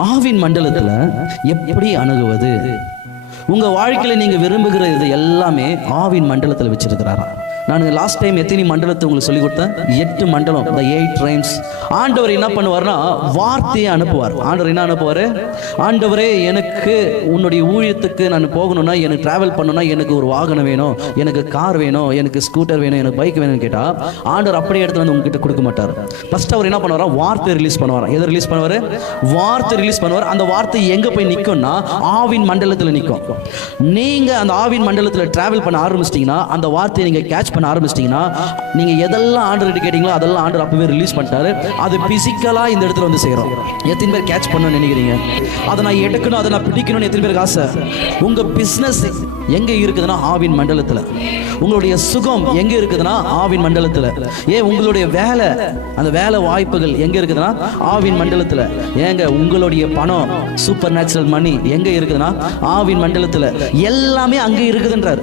ஆவின் மண்டலத்துல எப்படி அணுகுவது? உங்க வாழ்க்கையில நீங்க விரும்புகிற இது எல்லாமே ஆவின் மண்டலத்துல வச்சிருக்கிறாரா? நான் லாஸ்ட் டைம் எத்தனை மண்டலத்தை உங்களுக்கு சொல்லி கொடுத்தேன்? 8 மண்டலம், the 8 realms. ஆண்டவர் என்ன பண்ணுவார்னா வார்த்தையை அனுப்புவார். ஆண்டவர் என்ன அனுப்புவார்? ஆண்டவரே, எனக்கு உன்னுடைய ஊழியத்துக்கு நான் போகணும்னா, எனக்கு டிராவல் பண்ணணும்னா எனக்கு ஒரு வாகனம் வேணும், எனக்கு கார் வேணும், எனக்கு ஸ்கூட்டர் வேணும், எனக்கு பைக் வேணும்னு கேட்டா ஆண்டவர் அப்படியே எடுத்து வந்து உங்ககிட்ட கொடுக்க மாட்டார். ஃபர்ஸ்ட் அவர் என்ன பண்ணுவாரா? வார்த்தை ரிலீஸ் பண்ணுவார். எதை ரிலீஸ் பண்ணுவார்? வார்த்தை ரிலீஸ் பண்ணுவார். அந்த வார்த்தை எங்க போய் நிற்கும்னா ஆவின் மண்டலத்தில் நிற்கும். நீங்க அந்த ஆவின் மண்டலத்தில் டிராவல் பண்ண ஆரம்பிச்சிட்டீங்கன்னா, அந்த வார்த்தையை நீங்க கேட்ச் பண்ண ஆரம்பிச்சிட்டீங்கன்னா, நீங்க எதெல்லாம் ஆண்டவர்கிட்ட கேட்டீங்களோ அதெல்லாம் ஆண்டவர் அப்பவே ரிலீஸ் பண்ணிட்டாரு. அது பிசிக்கலா இந்த இடத்துல வந்து சேரும். எத்தனை பேர் கேட்ச் பண்ணணும்னு நினைக்கிறீங்க? அதை நான் எடுக்கணும், அதை நான் பிடிக்கணும்னு எத்தனை பேருக்கு ஆசை? உங்க பிசினஸ் எங்க இருக்குதுன்னா ஆவின் மண்டலத்துல. உங்களுடைய சுகம் எங்க இருக்குதுன்னா ஆவின் மண்டலத்துல. ஏன் உங்களுடைய வேலை, அந்த வேலை வாய்ப்புகள் எங்க இருக்குதுன்னா ஆவின் மண்டலத்துல. ஏங்க உங்களுடைய பணம், சூப்பர் நேச்சுரல் மணி எங்க இருக்குதுன்னா ஆவின் மண்டலத்துல. எல்லாமே அங்க இருக்குதுன்றார்.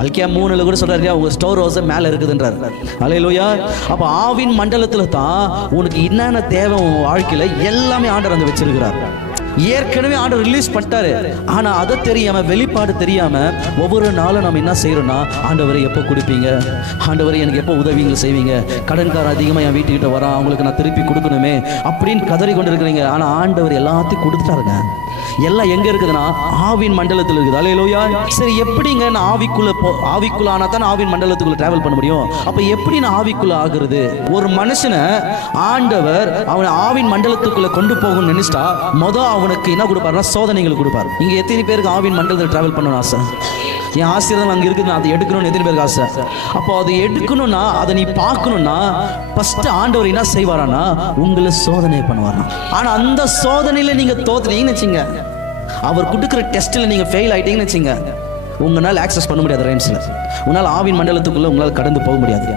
மல்கியா 3 கூட சொல்றாரு, உங்க ஸ்டோர் ஹவுஸ் மேல இருக்குதுன்றார். அல்லேலூயா. அப்ப ஆவின் மண்டலத்துல தான் உனக்கு என்னென்ன தேவை உன் வாழ்க்கையில எல்லாமே ஆண்டவர் அங்க வச்சிருக்கிறார். ஏற்கனவே ஆண்டவர் ரிலீஸ் பண்ணிட்டாரு. ஆனா அதை தெரியாம, வெளிப்பாடு தெரியாம ஒவ்வொரு நாளும் நம்ம என்ன செய்யறோம்னா, ஆண்டவரை எப்போ கொடுப்பீங்க, ஆண்டவரை எனக்கு எப்போ உதவிங்க செய்வீங்க, கடன்காரன் அதிகமா என் வீட்டுக்கிட்ட வரான், அவங்களுக்கு நான் திருப்பி கொடுக்கணுமே அப்படின்னு கதறி கொண்டு இருக்கிறீங்க. ஆனா ஆண்டவர் எல்லாத்தையும் கொடுத்துட்டாருங்க. எல்லாம் எங்க இருக்குதுன்னா ஆவின் மண்டலத்தில் இருக்குது. அல்லேலூயா. சரி, எப்படிங்க நான் ஆவிக்குள்ள ஆனா தான் ஆவின் மண்டலத்துக்குள்ள டிராவல் பண்ண முடியும்? அப்ப எப்படி நான் ஆவிக்குள்ள ஆகுறது? ஒரு மனுஷனை ஆண்டவர் அவனை ஆவின் மண்டலத்துக்குள்ள கொண்டு போகணும்னு நினைச்சா அவனுக்கு என்ன கொடுப்பாருன்னா சோதனைகள் கொடுப்பார். இங்க எத்தனை பேருக்கு ஆவின் மண்டலத்தில் டிராவல் பண்ணணும் ஆசை? என் ஆசீர்வாதம் அங்க இருக்குது, அதை எடுக்கணும்னு எத்தனை பேருக்கு ஆசை? அப்போ அதை எடுக்கணும்னா, அதை நீ பார்க்கணும்னா ஃபர்ஸ்ட் ஆண்டவர் என்ன செய்வாரானா உங்களை சோதனை பண்ணுவாராம். ஆனா அந்த சோதனையில நீங்க தோத்துறீங்கன்னு வச்சுங்க, அவர் கொடுக்குற டெஸ்ட்ல நீங்க ஃபெயில் ஆயிட்டீங்கன்னு வச்சுங்க, உங்களால் ஆக்சஸ் பண்ண முடியாது. ரைம்ஸ்ல உங்களால் ஆவின் மண்டலத்துக்குள்ள உங்களால் கடந்து போக முடியாது.